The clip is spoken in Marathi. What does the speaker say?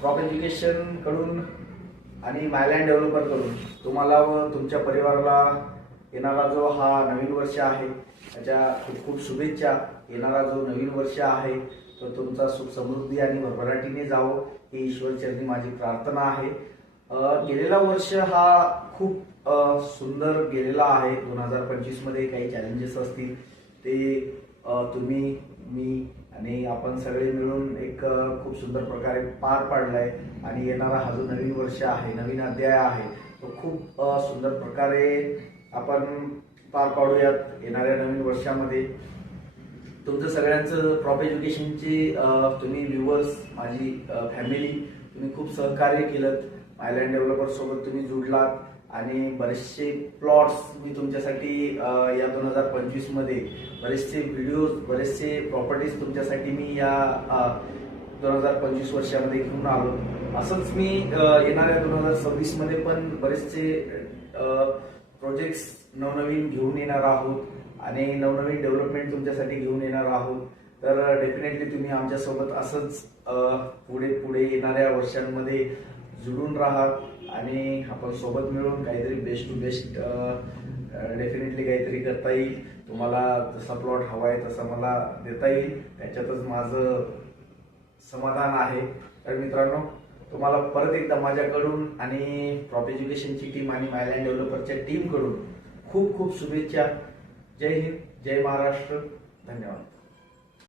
क्रॉप एज्युकेशन कडून आणि मायलँड डेव्हलपर कडून तुम्हाला व तुमच्या परिवाराला येणारा जो हा नवीन वर्ष आहे त्याच्या खूप खूप शुभेच्छा। येणारा जो नवीन वर्ष आहे तो तुमचा सुख समृद्धी आणि भरभराटीने जावो ही ईश्वरचरणी माझी प्रार्थना आहे। गेलेला वर्ष हा खूप सुंदर गेलेला आहे। 2025 मध्ये काही चॅलेंजेस असतील ते तुम्ही मी आणि आपण सगळे मिळून एक खूप सुंदर प्रकारे पार पाडलाय आणि येणारा हा जो नवीन वर्ष आहे नवीन अध्याय आहे तो खूप सुंदर प्रकारे आपण पार पाडूयात। येणाऱ्या नवीन वर्षामध्ये तुमचं सगळ्यांचं क्रॉप एज्युकेशनची तुम्ही व्ह्यूअर्स माझी फॅमिली तुम्ही खूप सहकार्य केलं। मायलँड डेव्हलपर सोबत तुम्ही जुडलात आणि बरेचसे प्लॉट्स मी तुमच्यासाठी या 2025 मध्ये बरेचसे व्हिडिओज बरेचसे प्रॉपर्टीज तुमच्यासाठी मी या 2025 वर्षामध्ये घेऊन आलो। असंच मी येणाऱ्या 2026 मध्ये पण बरेचसे प्रोजेक्ट्स नवनवीन घेऊन येणार आहोत आणि नवनवीन डेव्हलपमेंट तुमच्यासाठी घेऊन येणार आहोत। तर डेफिनेटली तुम्ही आमच्यासोबत असंच पुढे पुढे येणाऱ्या वर्षांमध्ये जुळून राहा आणि आपण सोबत मिळून काहीतरी बेस्ट टू बेस्ट डेफिनेटली काहीतरी करता येईल। तुम्हाला जसा प्लॉट हवा आहे तसा मला देता येईल त्याच्यातच माझं समाधान आहे। तर मित्रांनो तुम्हाला परत एकदा माझ्याकडून आणि क्रॉप एज्युकेशनची टीम आणि मायलँड डेव्हलपरच्या टीम कडून खूप खूप शुभेच्छा। जय हिंद, जय महाराष्ट्र, धन्यवाद।